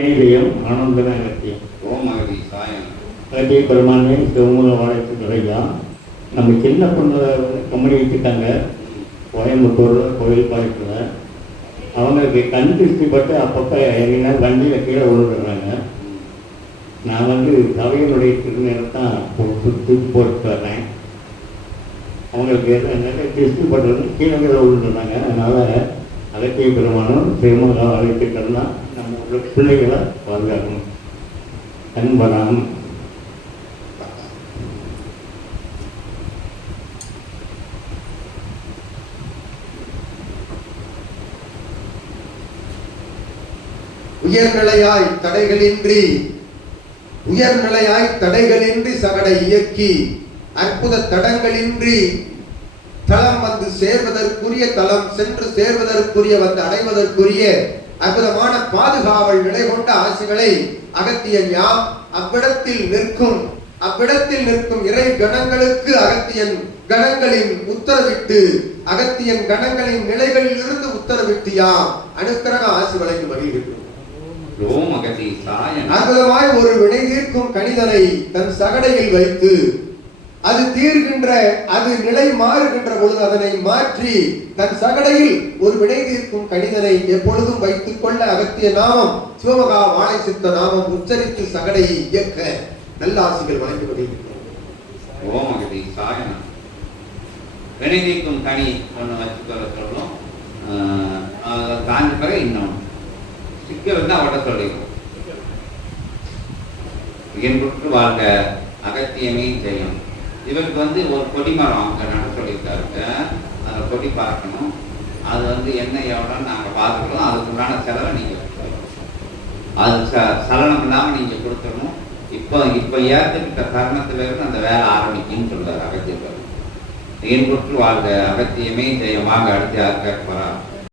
வினைஜயம் ஆனந்தன அகத்தியம். ஓம் அகதி சாயம். அகத்திய பெருமானே சிவமுக வாழைக்கு நிறையா. நம்ம சின்ன பொண்ணு கம்பெனி வச்சுட்டாங்க கோயம்புத்தூரில் கோயில் பாளையத்தில். அவங்களுக்கு கண் திருஷ்டிப்பட்டு அப்பப்போ எங்கன்னா வண்டியில் கீழே விழுந்துடுறாங்க. நான் சபையினுடைய திருநேரத்தான் சுற்றி போட்டு வர்றேன். அவங்களுக்கு நிறைய திருஷ்டிப்பட்டு கீழே விழுந்துடுறாங்க. அதனால் அகத்திய பெருமானும் சிவமுக வாழைத்துக்கள்னா நம்ம உள்ள பிள்ளைகளை பாதுகாக்கணும். கண்படாமல் உயர்நிலையாய் தடைகளின்றி சகடை இயக்கி அற்புத தடங்களின்றி தளம் வந்து சேர்வதற்குரிய தளம் சென்று சேர்வதற்குரிய வந்து அடைவதற்குரிய அற்புதமான பாதுகாவல் நிலை கொண்ட ஆசிகளை அகத்தியன் யாம் அவ்விடத்தில் நிற்கும் இறை கணங்களுக்கு அகத்தியன் கணங்களின் உத்தரவிட்டு அகத்தியன் கணங்களின் நிலைகளில் இருந்து உத்தரவிட்டு யாம் அனுக்கிரக ஆசி வழங்கி வருகின்றோம். அற்புதமாய் ஒரு வினை தீர்க்கும் கணிதனை தன் சகடையில் வைத்து அது தீர்கின்ற அது நிலை மாறுகின்ற பொழுது அதனை மாற்றி தன் சகடையில் ஒரு வினை தீர்க்கும் கணிதனை எப்பொழுதும் வைத்துக் கொள்ள அகத்திய நாமம் சிவமகா வாழை சித்த நாமம் உச்சரித்து சகடையை இயக்க நல்ல ஆசிகள் வழங்கி வருகின்றோம். ஓம் அகதி சாயன. வினை தீர்க்கும் கனி ஒன்று வச்சுக்கொள்ள சொல்லும். தாண்டி பிறகு இன்னொன்று சிக்கல் அவட்ட சொல்லிடும். என்பட்டு வாழ்க அகத்தியமே செய்யும். இவருக்கு ஒரு கொடிமரம் அங்கே நட சொல்லியிருக்காரு. அந்த கொடி பார்க்கணும். அது என்ன எவ்வளோன்னு நாங்கள் பார்த்துக்கிறோம். அதுக்குண்டான செலவை நீங்கள் அது சலனம் இல்லாமல் நீங்கள் கொடுத்துடணும். இப்போ ஏற்றுக்கிட்ட தருணத்திலிருந்து அந்த வேலை ஆரம்பிக்குன்னு சொல்கிறார் அகத்தியர். என்பட்டு வாழ்க அகத்தியமே செய்யும். வாங்க அடுத்து யார் கேட்க போகிறா?